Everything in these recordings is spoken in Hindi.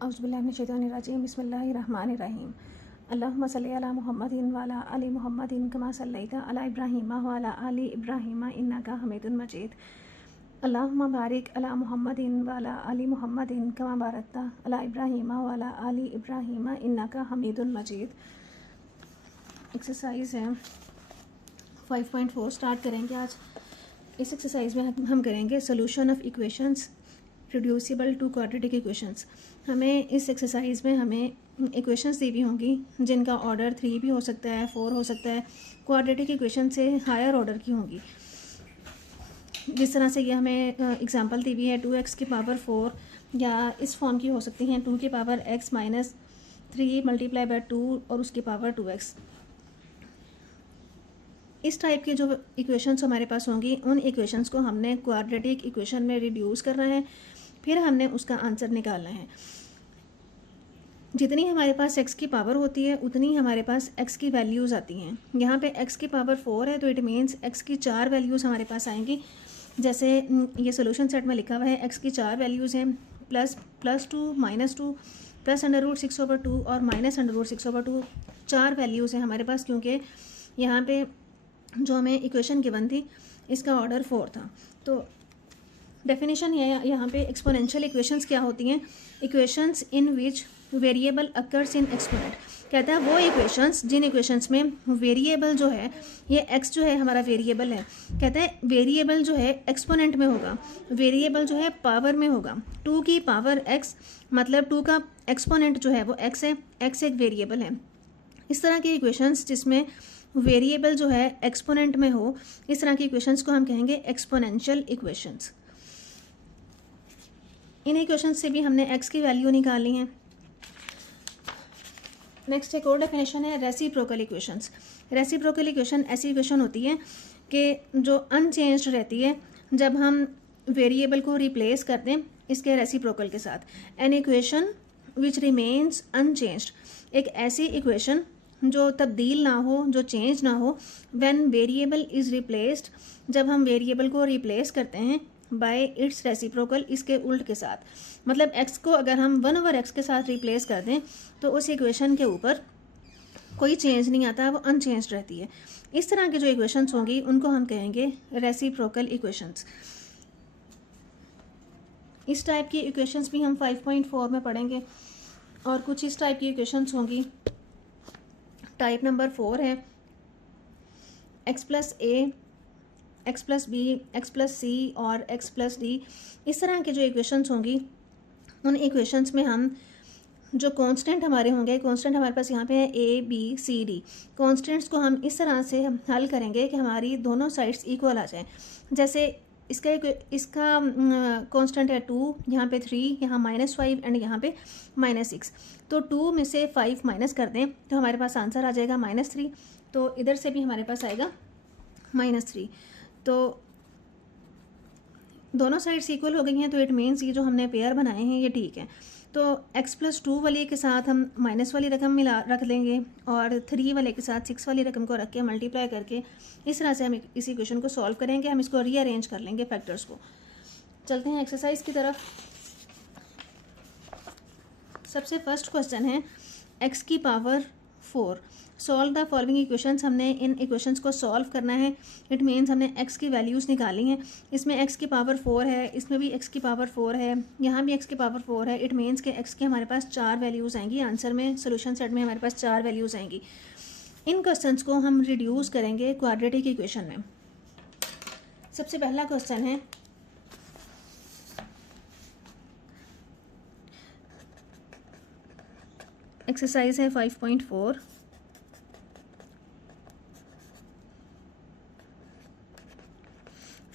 औज़ुबिल्लाहिमिनश्शैतानिर्रजीम बिस्मिल्लाहिर्रहमानिर्रहीम अल्लाहुम्मा सल्लि अला मुहम्मदिन व अला आलि मुहम्मदिन कमा सल्लैता अला इब्राहीम व अला आलि इब्राहीम इन्नका हमीदुन मजीद अल्लाहुम्मा बारिक अला मुहम्मदिन व अला आलि मुहम्मदिन कमा बारकता अला इब्राहीम व अला आलि इब्राहीम इन्नका हमीदुन मजीद। एक्सरसाइज है 5.4 स्टार्ट करेंगे आज। इस एक्सरसाइज में हम करेंगे solution of equations reducible to quadratic equations. हमें इस एक्सरसाइज में हमें इक्वेशंस दी हुई होंगी जिनका ऑर्डर 3 भी हो सकता है, 4 हो सकता है, क्वाड्रेटिक इक्वेशन से हायर ऑर्डर की होंगी। जिस तरह से ये हमें एग्जांपल दी हुई है 2x की पावर 4 या इस फॉर्म की हो सकती हैं 2 की power x minus 3 multiply by 2 और उसकी पावर 2x। इस टाइप के जो इक्वेशंस हमारे पास होंगी उन इक्वेशंस को हमने क्वाड्रेटिक इक्वेशन में रिड्यूस करना है, फिर हमने उसका आंसर निकालना है। जितनी हमारे पास x की पावर होती है उतनी हमारे पास x की वैल्यूज़ आती हैं। यहाँ पे x की पावर 4 है तो इट मीन्स x की 4 वैल्यूज़ हमारे पास आएंगी। जैसे ये सोल्यूशन सेट में लिखा हुआ है x की 4 वैल्यूज़ हैं +2 -2 +√6/2 और -√6/2। 4 वैल्यूज़ हैं हमारे पास क्योंकि यहाँ पे जो हमें इक्वेशन गिवन थी इसका ऑर्डर 4 था। तो डेफिनेशन यहाँ पे एक्सपोनेंशियल इक्वेशंस क्या होती हैं? Equations in which variable occurs in exponent. कहता है वो इक्वेशंस जिन इक्वेशंस में वेरिएबल जो है ये x जो है हमारा वेरिएबल है। कहता है वेरिएबल जो है एक्सपोनेंट में होगा, वेरिएबल जो है पावर में होगा। 2 की पावर x मतलब 2 का एक्सपोनेंट जो है वो x है, x एक वेरिएबल है। इस तरह की इक्वेशंस जिसमें वेरिएबल जो है एक्सपोनेंट में हो, इस तरह की इक्वेशंस को हम कहेंगे एक्सपोनेंशियल इक्वेशंस। इन इक्वेशंस से भी हमने x की वैल्यू निकाली है। नेक्स्ट एक और डेफिनेशन है रेसिप्रोकल इक्वेशंस। रेसिप्रोकल इक्वेशन ऐसी इक्वेशन होती है कि जो अनचेंज्ड रहती है जब हम वेरिएबल को रिप्लेस कर दें इसके रेसिप्रोकल के साथ। An equation which remains unchanged, एक ऐसी इक्वेशन जो तब्दील ना हो, जो चेंज ना हो। व्हेन वेरिएबल इज़ रिप्लेस्ड, जब हम वेरिएबल को रिप्लेस करते हैं बाय इट्स रेसिप्रोकल, इसके उल्ट के साथ। मतलब x को अगर हम 1/x के साथ रिप्लेस कर दें तो उस इक्वेशन के ऊपर कोई चेंज नहीं आता, वो अनचेंज्ड रहती है। इस तरह की जो इक्वेशंस होंगी उनको हम कहेंगे रेसिप्रोकल इक्वेशंस। इस टाइप की इक्वेशंस भी हम 5.4 में पढ़ेंगे और कुछ इस टाइप की इक्वेशंस होंगी। टाइप नंबर 4 है x + a, x + b, x + c और x + d। इस तरह के जो इक्वेशंस होंगी उन इक्वेशंस में हम जो कांस्टेंट हमारे होंगे, कांस्टेंट हमारे पास यहाँ पे है a b c d। Constants को हम इस तरह से हल करेंगे कि हमारी दोनों साइड्स इक्वल आ जाएं। जैसे इसका कांस्टेंट है 2, यहाँ पे 3, यहाँ -5 एंड यहाँ पे -6। तो 2 में से 5 माइनस कर दें तो हमारे पास आंसर आ जाएगा -3। तो इधर से भी हमारे पास आएगा -3। तो दोनों साइड्स इक्वल हो गई हैं तो इट मीन्स ये जो हमने पेयर बनाए हैं ये ठीक है। तो x + 2 वाले के साथ हम माइनस वाली रकम मिला रख लेंगे और 3 वाले के साथ 6 वाली रकम को रख के मल्टीप्लाई करके इस तरह से हम इस इक्वेशन को सॉल्व करेंगे। हम इसको रीअरेंज कर लेंगे फैक्टर्स को। चलते हैं एक्सरसाइज की तरफ। सबसे फर्स्ट क्वेश्चन है x की power 4, solve the following equations. हमने इन इक्वेशंस को सॉल्व करना है। इट मीन्स हमने x की वैल्यूज़ निकाली हैं। इसमें x की पावर 4 है, इसमें भी x की पावर 4 है, यहाँ भी x की पावर 4 है। इट मीन्स कि x की हमारे पास 4 वैल्यूज़ आएंगी आंसर में। सोल्यूशन सेट में हमारे पास 4 वैल्यूज़ आएंगी। इन क्वेश्चंस को हम रिड्यूस करेंगे क्वाड्रेटिक इक्वेशन में। सबसे पहला क्वेश्चन है एक्सरसाइज है 5.4।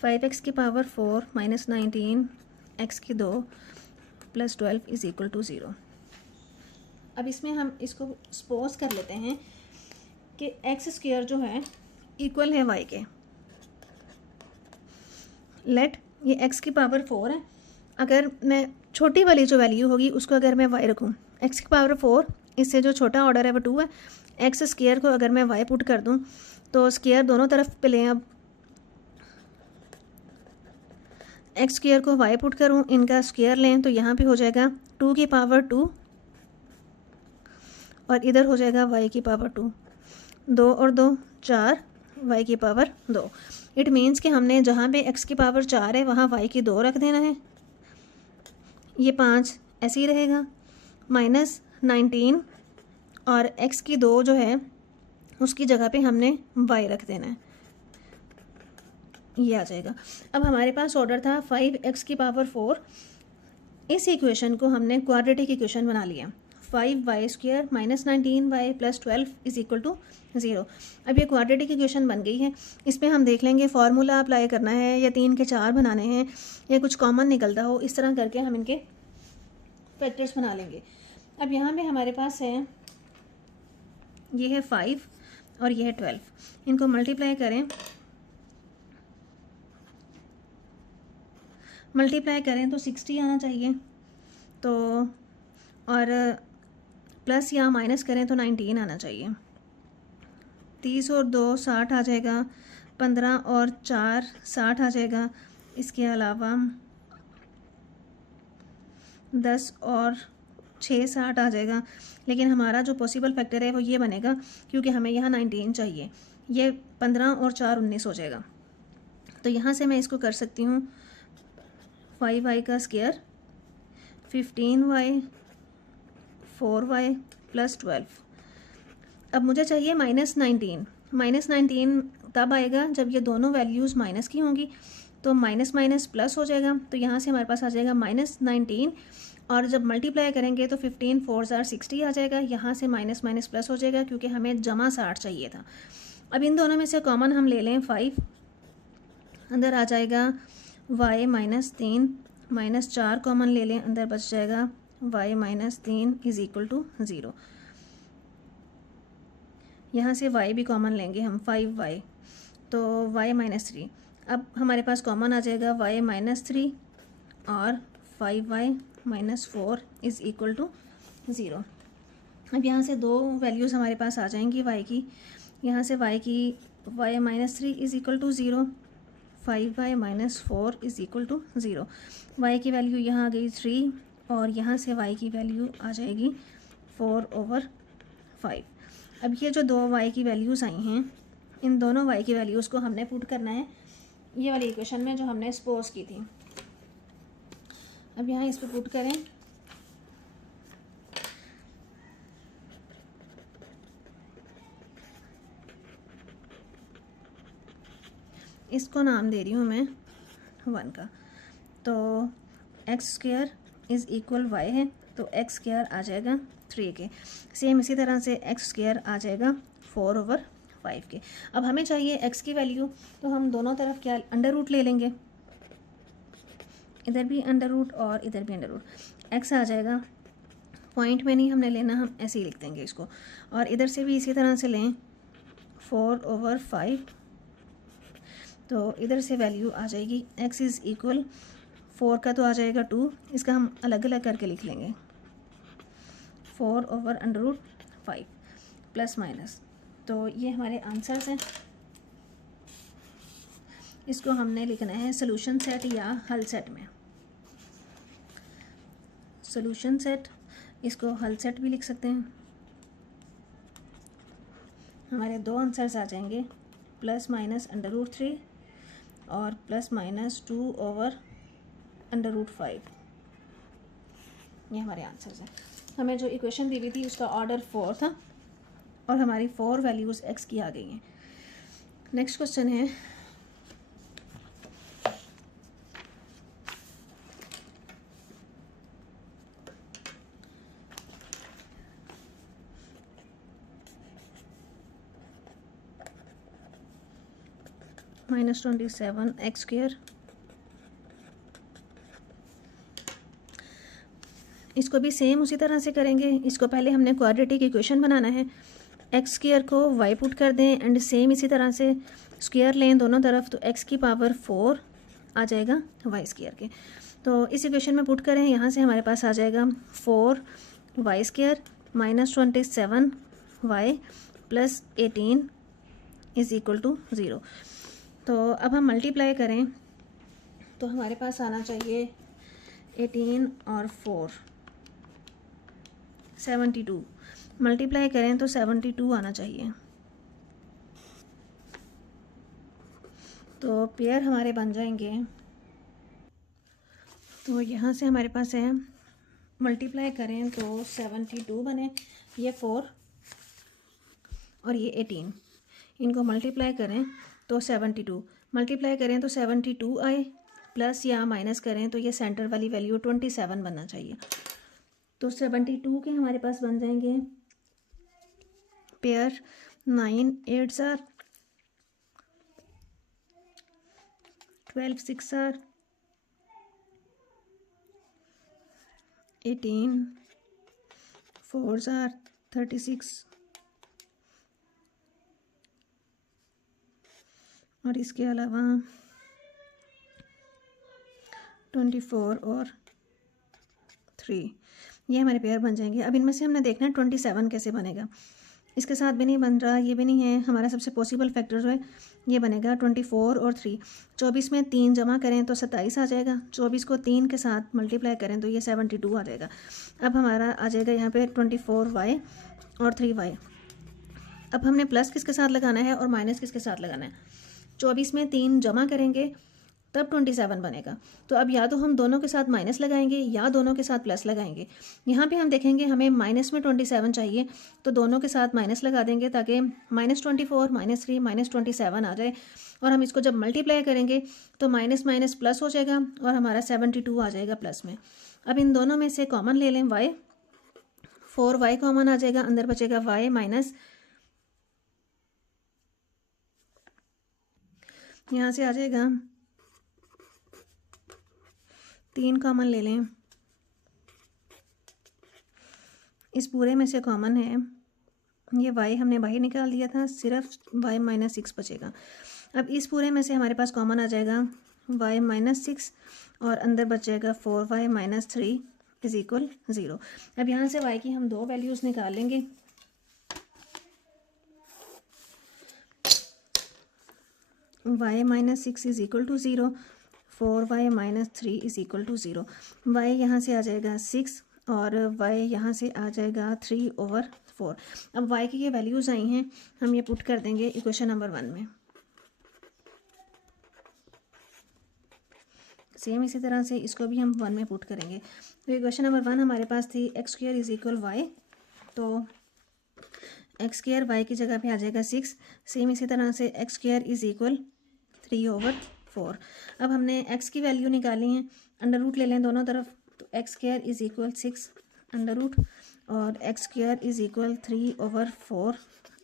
(5x की पावर 4 -19 x की 2 + 12 = 0). अब इसमें हम इसको सपोज कर लेते हैं कि x² जो है इक्वल है y के। लेट ये x की पावर 4 है। अगर मैं छोटी वाली जो वैल्यू होगी उसको अगर मैं y रखूँ, x की पावर 4, इससे जो छोटा ऑर्डर है वो 2 है। x² को अगर मैं y पुट कर दूँ तो स्क्वायर दोनों तरफ पे लें। अब एक्स स्क्वायर को वाई पुट करूँ, इनका स्क्वायर लें तो यहाँ पे हो जाएगा 2 की पावर 2 और इधर हो जाएगा y की पावर 2, 2 और 2 4, y की पावर 2। इट मीन्स कि हमने जहाँ पे x की पावर 4 है वहाँ y की 2 रख देना है। ये 5 ऐसे ही रहेगा, -19 और x की 2 जो है उसकी जगह पे हमने y रख देना है, ये आ जाएगा। अब हमारे पास ऑर्डर था 5x की पावर 4। इस इक्वेशन को हमने क्वाड्रेटिक इक्वेशन बना लिया। 5y² -19y + 12 = 0। अब ये क्वाड्रेटिक इक्वेशन बन गई है। इस पर हम देख लेंगे फार्मूला अप्लाई करना है या 3 के 4 बनाने हैं या कुछ कॉमन निकलता हो, इस तरह करके हम इनके फैक्टर्स बना लेंगे। अब यहाँ पे हमारे पास है, ये है 5 और ये है 12, इनको मल्टीप्लाई करें, तो 60 आना चाहिए, तो और प्लस या माइनस करें तो 19 आना चाहिए। 30 और 2 60 आ जाएगा, 15 और 4 60 आ जाएगा। इसके अलावा 10 और 6 60 आ जाएगा। लेकिन हमारा जो पॉसिबल फैक्टर है वो ये बनेगा, क्योंकि हमें यहाँ 19 चाहिए। ये 15 और 4 19 हो जाएगा। तो यहाँ से मैं इसको कर सकती हूँ 5y का स्क्वायर 15y 4y + 12। अब मुझे चाहिए -19। -19 तब आएगा जब ये दोनों वैल्यूज़ माइनस की होंगी, तो माइनस माइनस प्लस हो जाएगा। तो यहाँ से हमारे पास आ जाएगा -19 और जब मल्टीप्लाई करेंगे तो 15 4 60 आ जाएगा। यहाँ से माइनस माइनस प्लस हो जाएगा क्योंकि हमें जमा 60 चाहिए था। अब इन दोनों में से कॉमन हम ले लें 5, अंदर आ जाएगा y -3 -4 कॉमन ले लें, अंदर बच जाएगा y -3 = 0। यहाँ से y भी कॉमन लेंगे हम 5y, तो y -3। अब हमारे पास कॉमन आ जाएगा y -3 और 5y -4 = 0। अब यहाँ से दो वैल्यूज़ हमारे पास आ जाएंगी y की। यहाँ से y -3 = 0, 5y -4 = 0। y की वैल्यू यहाँ आ गई 3 और यहाँ से y की वैल्यू आ जाएगी 4/5। अब ये जो दो y की वैल्यूज़ आई हैं, इन दोनों y की वैल्यूज़ को हमने पुट करना है ये वाली इक्वेशन में जो हमने सपोज की थी। अब यहाँ इस पर पुट करें, इसको नाम दे रही हूँ मैं 1 का। तो x² = y है, तो x² आ जाएगा 3 के। सेम इसी तरह से x² आ जाएगा 4/5 के। अब हमें चाहिए x की वैल्यू, तो हम दोनों तरफ क्या अंडर रूट ले लेंगे, इधर भी अंडर रूट और इधर भी अंडर रूट। x आ जाएगा, पॉइंट में नहीं हमने लेना, हम ऐसे ही लिख देंगे इसको। और इधर से भी इसी तरह से लें 4/5, तो इधर से वैल्यू आ जाएगी x = 4 का तो आ जाएगा 2, इसका हम अलग अलग करके लिख लेंगे 4/√5 प्लस माइनस। तो ये हमारे आंसर्स हैं। इसको हमने लिखना है सॉल्यूशन सेट या हल सेट में। सॉल्यूशन सेट, इसको हल सेट भी लिख सकते हैं। हमारे दो आंसर्स आ जाएंगे +- √3 और +-2/√5। ये हमारे आंसर्स हैं। हमें जो इक्वेशन दी हुई थी उसका ऑर्डर 4 था और हमारी 4 वैल्यूज़ x की आ गई हैं। नेक्स्ट क्वेश्चन है -27 x²। इसको भी सेम उसी तरह से करेंगे। इसको पहले हमने क्वाड्रेटिक इक्वेशन बनाना है। x² को y पुट कर दें एंड सेम इसी तरह से स्क्वायर लें दोनों तरफ, तो x की पावर 4 आ जाएगा y² के। तो इस इक्वेशन में पुट करें, यहाँ से हमारे पास आ जाएगा 4y² -27y + 18 = 0। तो अब हम मल्टीप्लाई करें तो हमारे पास आना चाहिए 18 और 4 72, मल्टीप्लाई करें तो 72 आना चाहिए। तो पेयर हमारे बन जाएंगे, तो यहाँ से हमारे पास है, मल्टीप्लाई करें तो 72 बने, ये 4 और ये 18, इनको मल्टीप्लाई करें तो 72, मल्टीप्लाई करें तो 72 आए, प्लस या माइनस करें तो ये सेंटर वाली वैल्यू 27 बनना चाहिए। तो 72 के हमारे पास बन जाएंगे पेयर 9 8 आर 12 6 आर 18 4 आर 36 और इसके अलावा 24 और 3, ये हमारे पेयर बन जाएंगे। अब इनमें से हमने देखना है 27 कैसे बनेगा। इसके साथ भी नहीं बन रहा, ये भी नहीं है, हमारा सबसे पॉसिबल फैक्टर जो है ये बनेगा 24 और 3। 24 में 3 जमा करें तो 27 आ जाएगा, 24 को 3 के साथ मल्टीप्लाई करें तो ये 72 आ जाएगा। अब हमारा आ जाएगा यहाँ पे 24y और 3y। अब हमने प्लस किसके साथ लगाना है और माइनस किसके साथ लगाना है। 24 में 3 जमा करेंगे तब 27 बनेगा। तो अब या तो हम दोनों के साथ माइनस लगाएंगे या दोनों के साथ प्लस लगाएंगे। यहाँ पे हम देखेंगे हमें माइनस में 27 चाहिए, तो दोनों के साथ माइनस लगा देंगे ताकि -24 -3 -27 आ जाए। और हम इसको जब मल्टीप्लाई करेंगे तो माइनस माइनस प्लस हो जाएगा और हमारा 72 आ जाएगा प्लस में। अब इन दोनों में से कॉमन ले लें y, 4y कॉमन आ जाएगा, अंदर बचेगा y माइनस, यहाँ से आ जाएगा 3 कॉमन ले लें, इस पूरे में से कॉमन है ये y हमने बाहर निकाल दिया था, सिर्फ y -6 बचेगा। अब इस पूरे में से हमारे पास कॉमन आ जाएगा y -6 और अंदर बच जाएगा 4y -3 = 0। अब यहाँ से y की हम 2 वैल्यूज़ निकाल लेंगे। y -6 = 0, 4y -3 = 0। y यहाँ से आ जाएगा 6 और y यहाँ से आ जाएगा 3/4। अब y की ये वैल्यूज़ आई हैं, हम ये पुट कर देंगे इक्वेशन नंबर 1 में। सेम इसी तरह से इसको भी हम 1 में पुट करेंगे। तो इक्वेशन नंबर 1 हमारे पास थी x² = y, तो x² y की जगह पे आ जाएगा 6। सेम इसी तरह से x² = 3/4। अब हमने x की वैल्यू निकाली है, अंडर रूट ले लें दोनों तरफ, तो x² = 6 अंडर रूट और x² = 3/4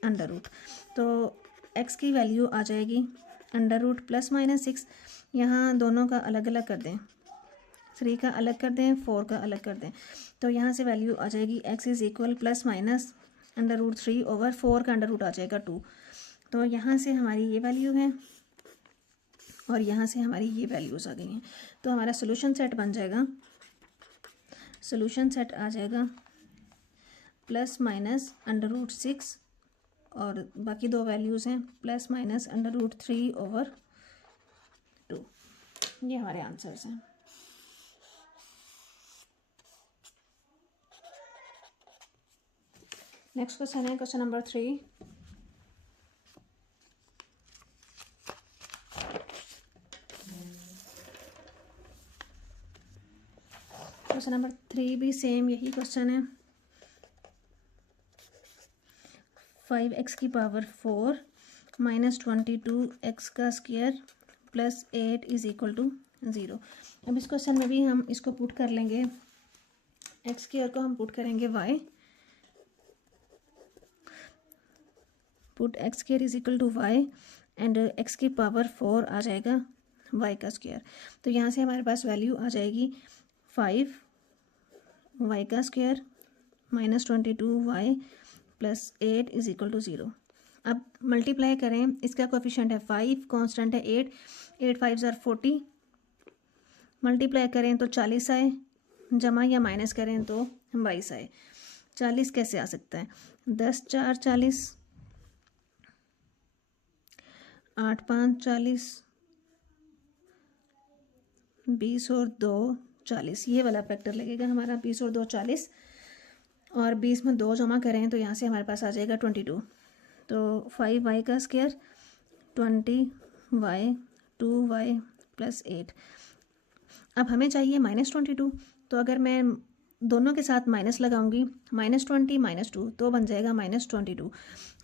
अंडर रूट। तो x की वैल्यू आ जाएगी अंडर रूट +- 6, यहाँ दोनों का अलग अलग कर दें, 3 का अलग कर दें, 4 का अलग कर दें, तो यहाँ से वैल्यू आ जाएगी x = +- √3/4 का अंडर रूट आ जाएगा 2। तो यहाँ से हमारी ये वैल्यू है और यहाँ से हमारी ये वैल्यूज़ आ गई हैं। तो हमारा सोल्यूशन सेट बन जाएगा, सोल्यूशन सेट आ जाएगा +- और बाकी 2 वैल्यूज़ हैं +- √3/2। ये हमारे आंसर्स हैं। नेक्स्ट क्वेश्चन है क्वेश्चन नंबर 3। क्वेश्चन नंबर 3 भी सेम यही क्वेश्चन है। 5x की पावर 4 -22x² + 8 = 0। अब इस क्वेश्चन में भी हम इसको पुट कर लेंगे, x² को हम पुट करेंगे y, put x² = y and x की पावर 4 आ जाएगा y²। तो यहाँ से हमारे पास वैल्यू आ जाएगी 5y² -22y + 8 = 0। अब मल्टीप्लाई करें, इसका कोफिशिएंट है 5, कांस्टेंट है 8, 8 5 = 40, मल्टीप्लाई करें तो 40 आए, जमा या माइनस करें तो 22 आए। 40 कैसे आ सकता है, 10 4 40, 8 5 40, 20 और 2 40, ये वाला फैक्टर लगेगा हमारा। 20 और 2 40, और 20 में 2 जमा करें तो यहाँ से हमारे पास आ जाएगा 22। तो 5y का स्क्वायर 20y 2y + 8। अब हमें चाहिए -22, तो अगर मैं दोनों के साथ माइनस लगाऊंगी, -20 -2 तो बन जाएगा -22।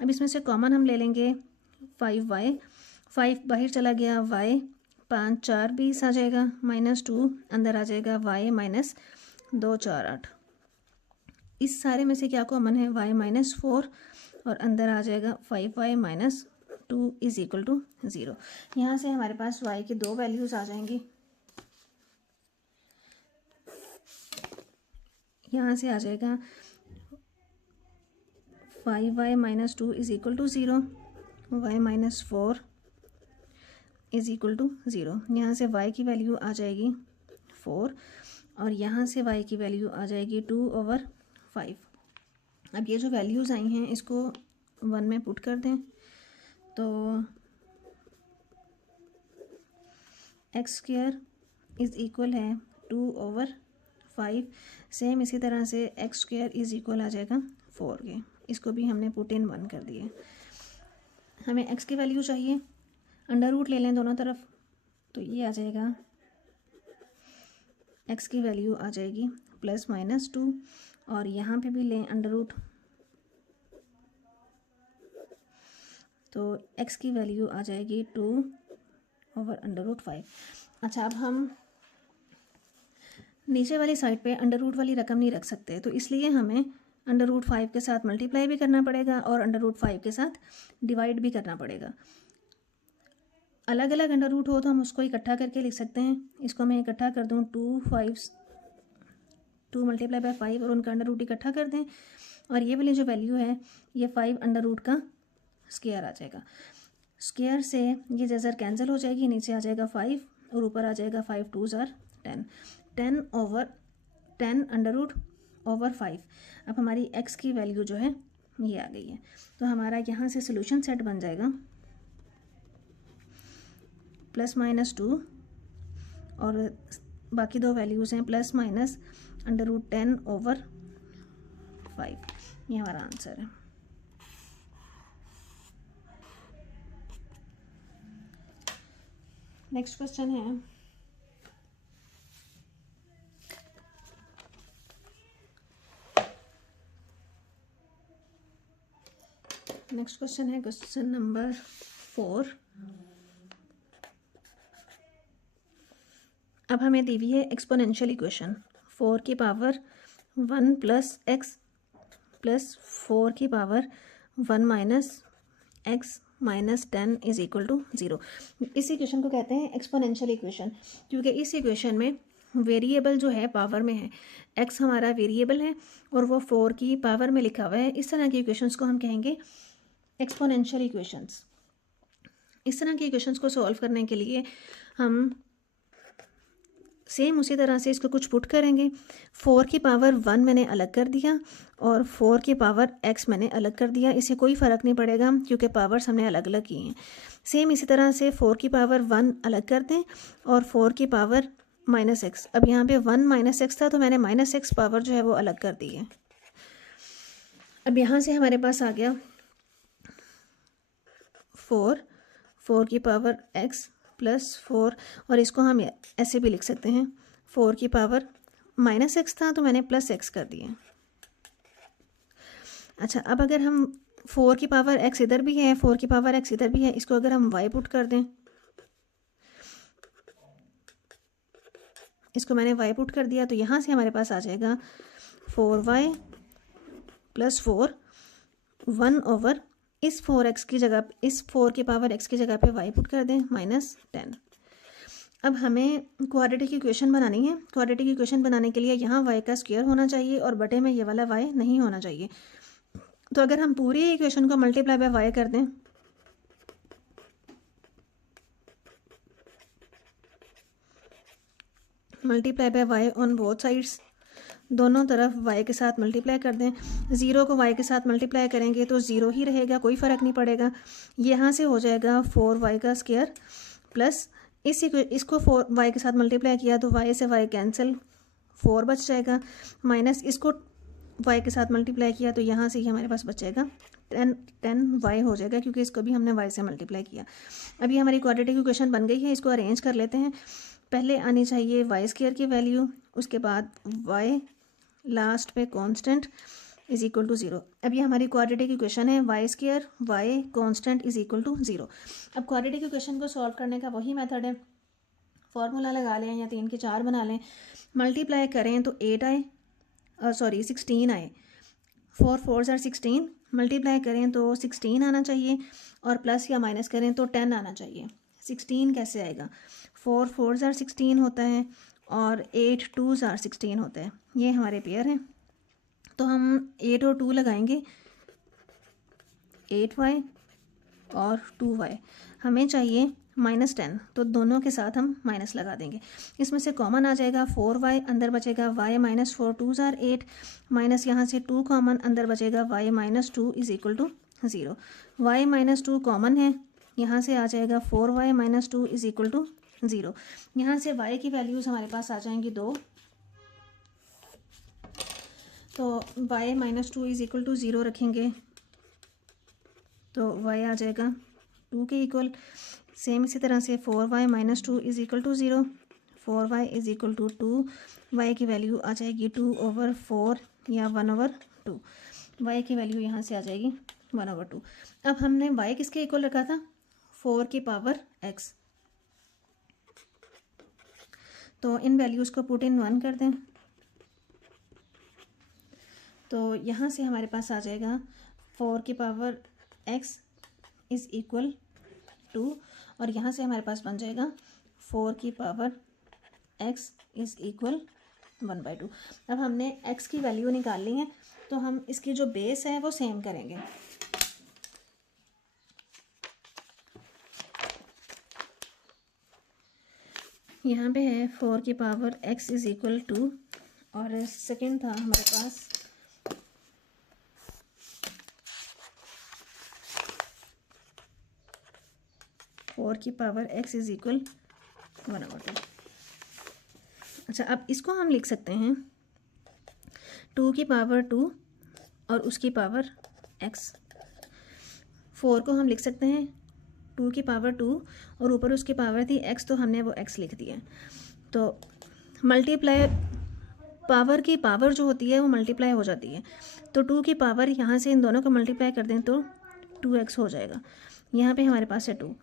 अब इसमें से कॉमन हम ले लेंगे 5y, 5 बाहर चला गया, y 5 4 20 आ जाएगा, -2 अंदर आ जाएगा, y -2 4 8। इस सारे में से क्या कॉमन है, y -4, और अंदर आ जाएगा 5y -2 = 0। यहाँ से हमारे पास y की 2 वैल्यूज़ आ जाएंगी। यहाँ से आ जाएगा 5y -2 = 0, y -4 = 0। यहाँ से y की वैल्यू आ जाएगी 4, और यहाँ से y की वैल्यू आ जाएगी 2/5। अब ये जो वैल्यूज़ आई हैं इसको 1 में पुट कर दें, तो x² = 2/5। सेम इसी तरह से x² = आ जाएगा 4 के। इसको भी हमने पुट इन 1 कर दिए। हमें x की वैल्यू चाहिए, अंडर रूट ले लें दोनों तरफ, तो ये आ जाएगा, x की वैल्यू आ जाएगी +-2, और यहाँ पे भी लें अंडर रूट, तो x की वैल्यू आ जाएगी 2/√5। अच्छा, अब हम नीचे वाली साइड पे अंडर रूट वाली रकम नहीं रख सकते, तो इसलिए हमें अंडर रूट 5 के साथ मल्टीप्लाई भी करना पड़ेगा और अंडर रूट 5 के साथ डिवाइड भी करना पड़ेगा। अलग अलग अंडर रूट हो तो हम उसको इकट्ठा करके लिख सकते हैं। इसको मैं इकट्ठा कर दूँ, 2 × 5 और उनका अंडर रूट इकट्ठा कर दें, और ये वाली जो वैल्यू है ये 5 अंडर रूट का स्क्वायर आ जाएगा। स्क्वायर से ये जज़र कैंसिल हो जाएगी, नीचे आ जाएगा 5 और ऊपर आ जाएगा 5 2 * 10, 10/10 अंडर रूट ओवर 5। अब हमारी x की वैल्यू जो है ये आ गई है, तो हमारा यहाँ से सोल्यूशन सेट बन जाएगा +-2, और बाकी 2 वैल्यूज़ हैं +- √10/5। ये हमारा आंसर है। नेक्स्ट क्वेश्चन है, क्वेश्चन नंबर 4। अब हमें दी हुई है एक्सपोनेंशियल इक्वेशन 4 की पावर 1 + x + 4 की पावर 1 - x - 10 = 0। इस इक्वेशन को कहते हैं एक्सपोनेंशियल इक्वेशन, क्योंकि इस इक्वेशन में वेरिएबल जो है पावर में है, x हमारा वेरिएबल है और वो 4 की पावर में लिखा हुआ है। इस तरह की इक्वेशंस को हम कहेंगे एक्सपोनेंशियल इक्वेशंस। इस तरह की इक्वेशंस को सॉल्व करने के लिए हम सेम उसी तरह से इसको कुछ पुट करेंगे। 4 की पावर 1 मैंने अलग कर दिया और 4 की पावर x मैंने अलग कर दिया, इससे कोई फ़र्क नहीं पड़ेगा क्योंकि पावर्स हमने अलग अलग की हैं। सेम इसी तरह से 4 की पावर 1 अलग कर दें और 4 की पावर -x। अब यहाँ पे 1 - x था तो मैंने -x पावर जो है वो अलग कर दी है। अब यहाँ से हमारे पास आ गया 4 की पावर x + 4, और इसको हम ऐसे भी लिख सकते हैं, 4 की पावर -x था तो मैंने +x कर दिया। अच्छा, अब अगर हम 4 की पावर x इधर भी है, 4 की पावर x इधर भी है, इसको अगर हम y पुट कर दें, इसको मैंने y पुट कर दिया, तो यहाँ से हमारे पास आ जाएगा 4y + 4 1/, इस 4x की जगह, इस 4 की पावर x की जगह पे y पुट कर दें -10। अब हमें क्वाड्रेटिक इक्वेशन बनानी है। क्वाड्रेटिक इक्वेशन बनाने के लिए यहाँ y का स्क्वायर होना चाहिए और बटे में ये वाला y नहीं होना चाहिए। तो अगर हम पूरी इक्वेशन को मल्टीप्लाई बाय y कर दें, multiply by y on both sides, दोनों तरफ y के साथ मल्टीप्लाई कर दें। 0 को y के साथ मल्टीप्लाई करेंगे तो 0 ही रहेगा, कोई फ़र्क नहीं पड़ेगा। यहाँ से हो जाएगा 4y का स्क्वायर प्लस इसको 4 वाई के साथ मल्टीप्लाई किया तो वाई से वाई कैंसिल, 4 बच जाएगा, माइनस इसको वाई के साथ मल्टीप्लाई किया तो यहाँ से ही हमारे पास बचेगा 10 वाई हो जाएगा, क्योंकि इसको भी हमने वाई से मल्टीप्लाई किया। अभी हमारी क्वाड्रेटिक इक्वेशन बन गई है, इसको अरेंज कर लेते हैं। पहले आनी चाहिए वाई स्क्वायर की वैल्यू, उसके बाद वाई, लास्ट पे कांस्टेंट इज इक्वल टू 0। अब ये हमारी क्वाड्रेटिक इक्वेशन है, y square y constant is equal to 0। अब क्वाड्रेटिक इक्वेशन को सॉल्व करने का वही मेथड है, फॉर्मूला लगा लें या 3 के 4 बना लें, मल्टीप्लाई करें तो 8 आए, 16 आए, 4 4 आर 16, मल्टीप्लाई करें तो 16 आना चाहिए और प्लस या माइनस करें तो 10 आना चाहिए। 16 कैसे आएगा, 4 4 आर 16 होता है और 8 2 आर 16 होता है, ये हमारे पेयर हैं। तो हम 8 और 2 लगाएंगे, 8y और 2y, हमें चाहिए -10, तो दोनों के साथ हम माइनस लगा देंगे। इसमें से कॉमन आ जाएगा 4y, अंदर बचेगा y माइनस 4 2 आर 8, माइनस यहाँ से 2 कॉमन, अंदर बचेगा y minus 2 is equal to 0। y minus 2 common है, यहाँ से आ जाएगा 4y minus 2 is equal to 0। यहाँ से y की वैल्यूज़ हमारे पास आ जाएंगी 2, तो y minus 2 is equal to 0 रखेंगे तो y आ जाएगा 2 के इक्वल। सेम इसी तरह से 4y minus 2 is equal to 0, 4y is equal to 2, y की वैल्यू आ जाएगी 2/4 या 1/2, y की वैल्यू यहाँ से आ जाएगी 1/2। अब हमने y किसके इक्वल रखा था, 4 की पावर x, तो इन वैल्यूज़ को पुट इन 1 कर दें, तो यहाँ से हमारे पास आ जाएगा 4 की power x is equal to, और यहाँ से हमारे पास बन जाएगा 4 की पावर x इज़ इक्वल 1/2। अब हमने x की वैल्यू निकाल ली है, तो हम इसकी जो बेस है वो सेम करेंगे। यहाँ पे है 4 की power x is equal to, और सेकंड था हमारे पास 4 की पावर x इज़ इक्वल 1/2। अच्छा, अब इसको हम लिख सकते हैं 2 की पावर 2 और उसकी पावर x। 4 को हम लिख सकते हैं 2 की पावर 2 और ऊपर उसकी पावर थी x, तो हमने वो x लिख दिया। तो मल्टीप्लाई, पावर की पावर जो होती है वो मल्टीप्लाई हो जाती है, तो 2 की पावर यहाँ से इन दोनों को मल्टीप्लाई कर दें तो 2x हो जाएगा। यहाँ पे हमारे पास है 2,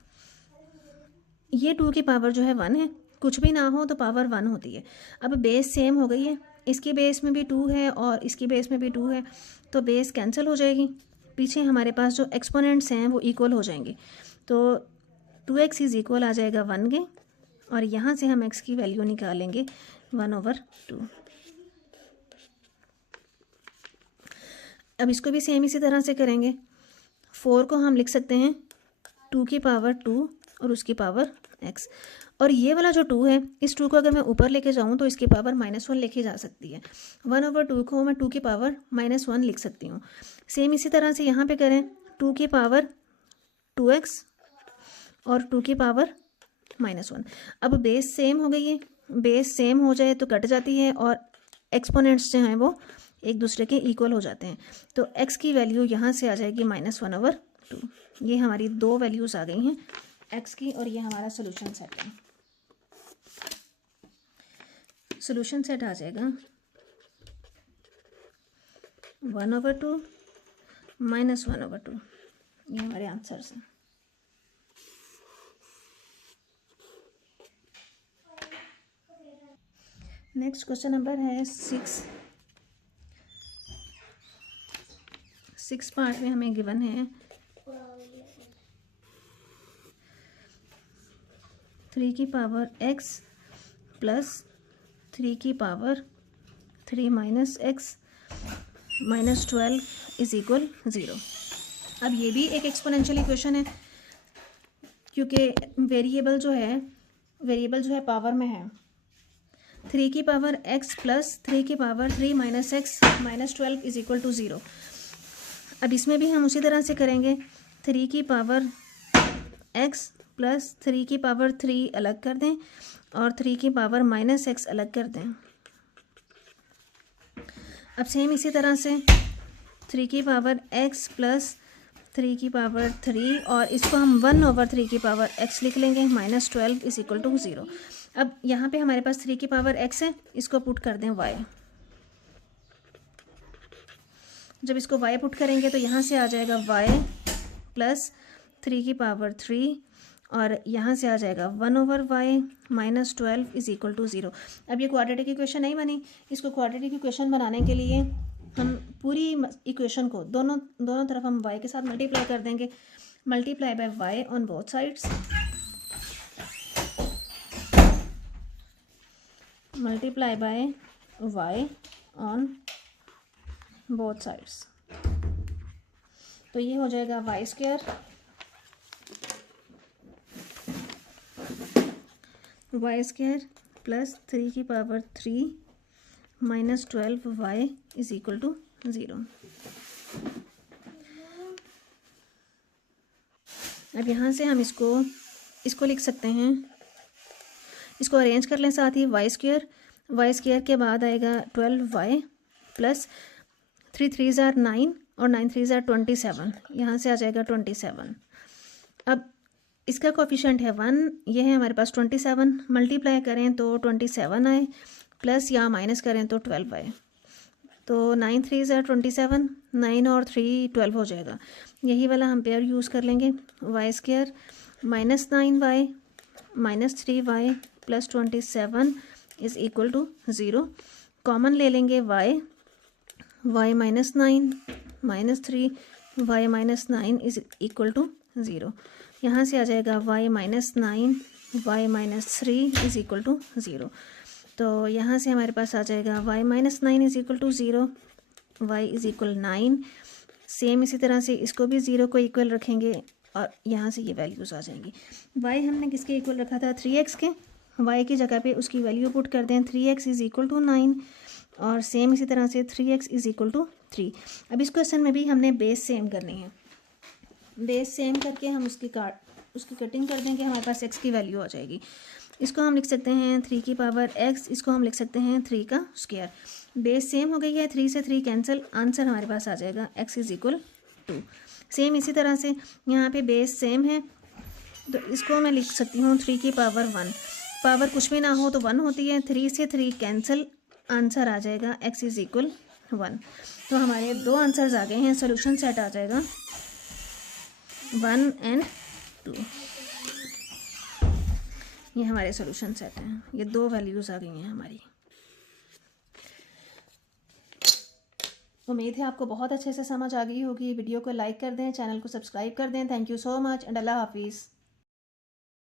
ये 2 की पावर जो है 1 है, कुछ भी ना हो तो पावर 1 होती है। अब बेस सेम हो गई है, इसकी बेस में भी 2 है और इसकी बेस में भी 2 है, तो बेस कैंसिल हो जाएगी, पीछे हमारे पास जो एक्सपोनेंट्स हैं वो इक्वल हो जाएंगे, तो 2x इज़ इक्वल आ जाएगा 1 के, और यहाँ से हम x की वैल्यू निकालेंगे 1/2। अब इसको भी सेम इसी तरह से करेंगे। 4 को हम लिख सकते हैं 2 की पावर 2 और उसकी पावर x, और ये वाला जो 2 है, इस 2 को अगर मैं ऊपर लेके जाऊँ तो इसकी पावर -1 लिखी जा सकती है। 1/2 को मैं 2 की पावर -1 लिख सकती हूँ। सेम इसी तरह से यहाँ पे करें 2 की पावर 2x और 2 की पावर -1। अब बेस सेम हो गई है, बेस सेम हो जाए तो कट जाती है और एक्सपोनेंट्स जो हैं वो एक दूसरे के इक्वल हो जाते हैं, तो x की वैल्यू यहाँ से आ जाएगी -1/2। ये हमारी 2 वैल्यूज़ आ गई हैं x की, और ये हमारा सोल्यूशन सेट है। सोल्यूशन सेट आ जाएगा 1/2 -1/2, ये हमारे आंसर्स हैं। नेक्स्ट क्वेश्चन नंबर है 6 पार्ट में हमें गिवन है 3 की पावर x प्लस 3 की power 3 minus x minus 12 is equal 0। अब ये भी एक एक्सपोनेंशियल इक्वेशन है, क्योंकि वेरिएबल जो है पावर में है। 3 की पावर x प्लस 3 की power 3 minus x minus 12 is equal to 0। अब इसमें भी हम उसी तरह से करेंगे, 3 की पावर x प्लस 3 की पावर 3 अलग कर दें और 3 की पावर माइनस एक्स अलग कर दें। अब सेम इसी तरह से 3 की पावर x प्लस 3 की पावर 3 और इसको हम 1/3 की पावर x लिख लेंगे, -12 इज इक्वल टू 0। अब यहाँ पे हमारे पास 3 की पावर x है, इसको पुट कर दें y। जब इसको y पुट करेंगे तो यहाँ से आ जाएगा y प्लस 3 की पावर 3 और यहाँ से आ जाएगा 1/y -12 इज इक्वल टू 0। अब ये क्वाड्रेटिक इक्वेशन नहीं बनी। इसको क्वाड्रेटिक इक्वेशन बनाने के लिए हम पूरी इक्वेशन को दोनों तरफ हम y के साथ मल्टीप्लाई कर देंगे। Multiply by y on both sides, multiply by y on both sides. तो ये हो जाएगा y² प्लस 3 की power 3 -12y is equal to 0। अब यहाँ से हम इसको लिख सकते हैं, इसको अरेंज कर लें साथ ही y² के बाद आएगा 12y प्लस 3 3s are 9 और 9 3s are 27, यहाँ से आ जाएगा 27। अब इसका कोफिशिएंट है 1, ये है हमारे पास 27, मल्टीप्लाई करें तो 27 आए, प्लस या माइनस करें तो 12 आए। तो 9 3s are 27, 9 और 3 12 हो जाएगा। यही वाला हम पेयर यूज़ कर लेंगे, y² -9y -3y plus 27 is equal to 0। Common ले लेंगे y -9 -3 y -9 is equal to 0। यहाँ से आ जाएगा y -9 y -3 is equal to 0। तो यहाँ से हमारे पास आ जाएगा y -9 is equal to 0, y is equal 9। Same इसी तरह से इसको भी 0 को इक्वल रखेंगे और यहाँ से ये वैल्यूज़ आ जाएंगी। y हमने किसके इक्वल रखा था, 3x के, y की जगह पे उसकी वैल्यू पुट कर दें, 3x इज़ इक्वल टू 9 और सेम इसी तरह से 3x इज़ इक्वल टू 3। अब इस क्वेश्चन में भी हमने बेस सेम करनी है। बेस सेम करके हम उसकी कटिंग कर देंगे, हमारे पास x की वैल्यू आ जाएगी। इसको हम लिख सकते हैं 3 की पावर x, इसको हम लिख सकते हैं 3 का स्क्वायर। बेस सेम हो गई है, 3 से 3 कैंसिल, आंसर हमारे पास आ जाएगा x इज़ इक्वल 2। सेम इसी तरह से यहाँ पे बेस सेम है तो इसको मैं लिख सकती हूँ 3 की पावर 1। पावर कुछ भी ना हो तो 1 होती है, 3 से 3 कैंसिल, आंसर आ जाएगा x इज़ इक्वल 1। तो हमारे दो आंसर्स आ गए हैं, सोल्यूशन सेट आ जाएगा 1 और 2। ये हमारे सॉल्यूशन सेट हैं, ये दो वैल्यूज़ आ गई हैं हमारी। उम्मीद है आपको बहुत अच्छे से समझ आ गई होगी। वीडियो को लाइक कर दें, चैनल को सब्सक्राइब कर दें। Thank you so much and अल्लाह हाफिज़।